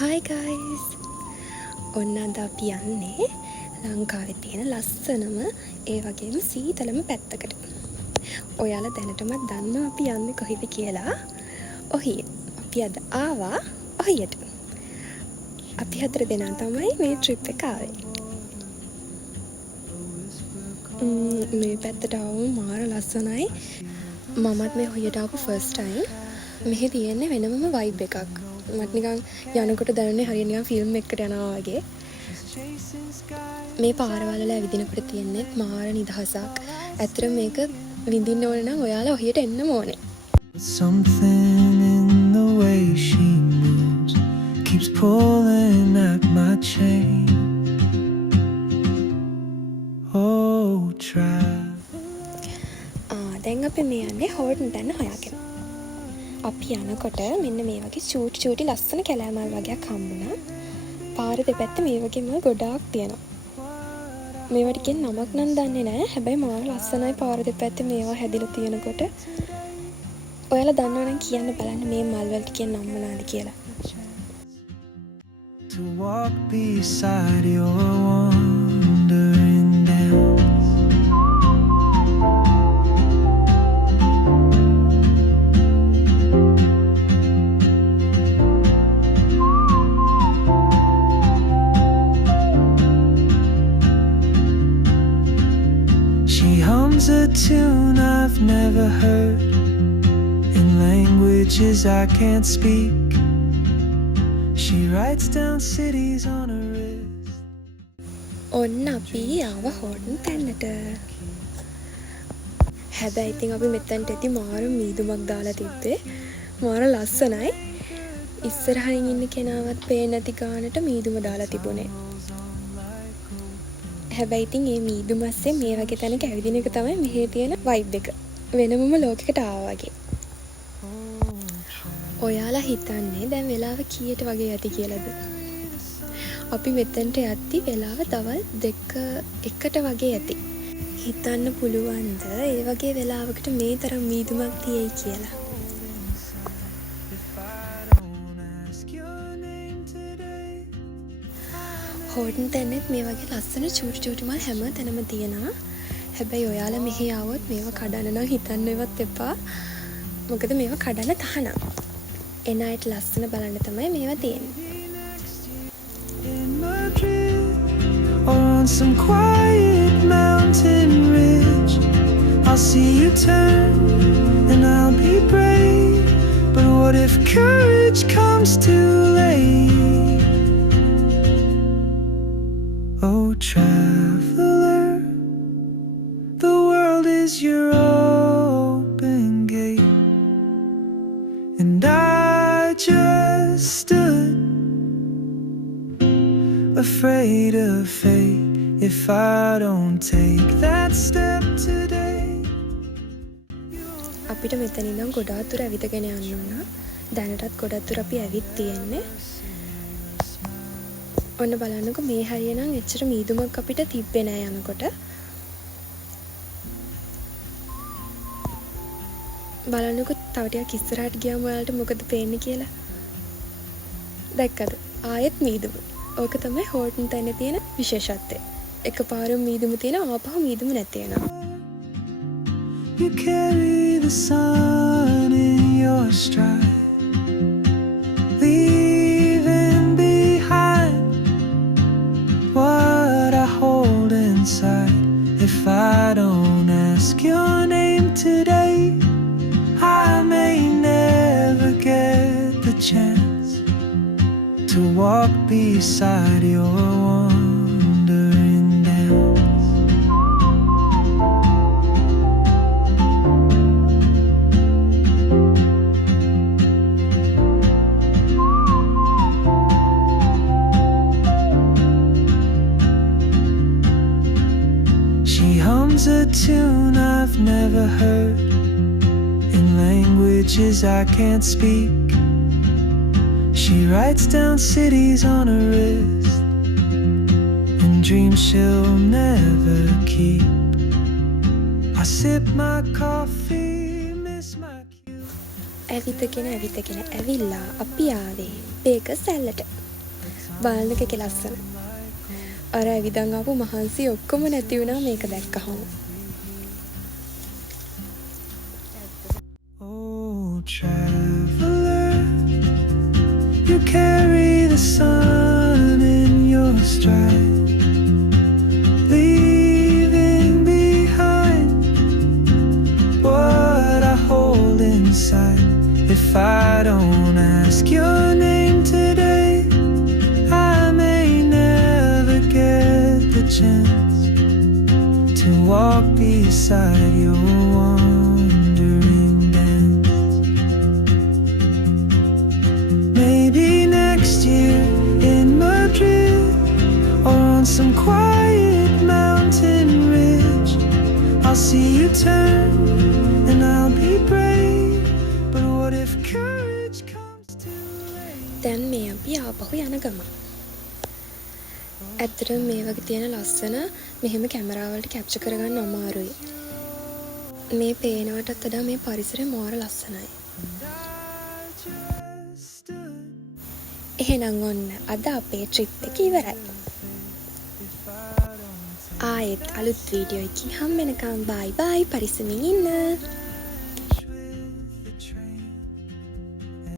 Hi guys! ඔන්න අද අපි යන්නේ ලංකාවේ තියෙන ලස්සනම ඒ වගේම සීතලම පැත්තකට. ඔයාලා දැනටමත් දන්නවා අපි යන්නේ කොහෙද කියලා. ඔහිය. අපි අද ආවා ඔහියට. අපි 4 දෙනා තමයි මේ ට්‍රිප් එක ආවේ. මේ පැත්තට ආවම මාර ලස්සනයි. මමත් මේ ඔහියට ආපු ෆස්ට් ටයිම්. මෙහි තියෙන්නේ වෙනමම වයිබ් එකක්. මට නිකන් යනකොට දැනුනේ හරිය නිකන් ෆිල්ම් එකකට යනවා වගේ. මේ පාරවල් වල ඇවිදිනකොට තියෙන්නේ මාර නිදහසක්. ඇත්තට මේක විඳින්න ඕන නම් ඔයාලා ඔහියට එන්නම ඕනේ. Something in the way she moves keeps pulling at my chain. Oh, try. දැන් අපි මේ යන්නේ හෝර්ටන් තැන්න හොයාගෙන. අපි යනකොට මෙන්න මේ වගේ චූටි ලස්සන කැලෑමල් වගේක් හම්බුණා. පාර දෙපැත්තේ මේ වගේ මල් ගොඩාක් තියෙනවා. මේවට කියන නමක් නම් දන්නේ නැහැ. හැබැයි මාර ලස්සනයි පාර දෙපැත්තේ මේවා හැදිලා තියෙනකොට. ඔයාලා දන්නවනම් කියන්න බලන්න මේ මල් වලට කියන නම මොනවාද කියලා. To walk beside your wandering dance. She hums a tune I've never heard in languages I can't speak. She writes down cities on her wrist. ඔන්න අපි ආව හෝර්ටන් තැන්නට. හැබැයි ඉතින් අපි මෙතනට ඇති මාර මීදුමක් දාලා තිබ්බේ. මාර ලස්සනයි. ඉස්සරහින් ඉන්න කෙනාවත් පේන්නේ නැති ගානට මීදුම දාලා තිබුණේ. හැබැයි ඉතින් මේ මීදුම ඇස්සේ මේ වගේ තැනක ඇවිදින එක තමයි මෙහි තියෙන වයිබ් එක. වෙනමම ලෝකයකට ආවා වගේ. ඔයාලා හිතන්නේ දැන් වෙලාව කීයට වගේ ඇති කියලාද? අපි මෙතනට යද්දි වෙලාව දවල් 2:00ට වගේ ඇති. හිතන්න පුළුවන්ද ඒ වගේ වෙලාවකට මේ තරම් මීදුමක් තියෙයි කියලා? හෝර්ටන් තැන්නෙත් මේ වගේ ලස්සන චූටි මල් හැම තැනම තියෙනවා. හැබැයි ඔයාලා මෙහි ආවොත් මේවා කඩන්න නම් හිතන්නවත් එපා. මොකද මේවා කඩන්න තහනම්. එන අයට ලස්සන බලන්න තමයි මේවා තියෙන්නේ. In Madrid or on some quiet mountain ridge, I'll see you turn and I'll be brave. But what if courage comes too late? Oh, traveler, the world is your open gate, and I just stood afraid of fate if I don't take that step today. අපිට මෙතන ඉඳන් ගොඩාක් දුර ඇවිදගෙන යන්න ඕන. දැනටත් ගොඩක් දුර අපි ඇවිත් තියෙන්නේ. ඔන්න බලන්නකෝ මේ හරිය නම් එච්චර මීදුමක් අපිට තිබ්බේ නෑ යනකොට. බලන්නකෝ තව ටිකක් ඉස්සරහට ගියාම ඔයාලට මොකද පේන්නේ කියලා. දැක්කද? ආයෙත් මීදුම. ඕක තමයි හෝර්ටන් තැන්නේ තියෙන විශේෂත්වය. එකපාරම මීදුම තියෙන ආපහු මීදුම නැති වෙනවා. You carry the sun in your stride, leaving behind what I hold inside. If I don't ask your name today, I may never get the chance to walk beside your wandering dance. She hums a tune I've never heard in languages I can't speak. She writes down cities on her wrist and dreams she'll never keep. I sip my coffee, miss my cue. ඇවිතගෙන ඇවිල්ලා අපි ආවේ බේකර්ස් ඇල්ලට. බලන්න එකේ ලස්සන. අර ඇවිදන් ආපු මහන්සි ඔක්කොම නැති වුණා මේක දැක්කහම. Oh, traveler, you carry the sun in your stride, leaving behind what I hold inside. If I don't ask your name today, I may never get the chance to walk beside your wandering dance. Maybe next year in Madrid, or on some quiet mountain ridge, I'll see you turn and I'll be brave. But what if courage comes too late? දැන් මේ අපි ආපහු යන ගමන්. ඇත්තටම මේ වගේ තියෙන ලස්සන මෙහෙම කැමරාවලට කැප්චර් කරගන්න අමාරුයි. මේ පේනවටත් වඩා මේ පරිසරය මාර ලස්සනයි. එහෙනම් ඔන්න අද අපේ ට්‍රිප් එක ඉවරයි. ආයෙත් අලුත් වීඩියෝ එකකින් හම්බ වෙනකම් බයි බයි පරිස්සමින් ඉන්න.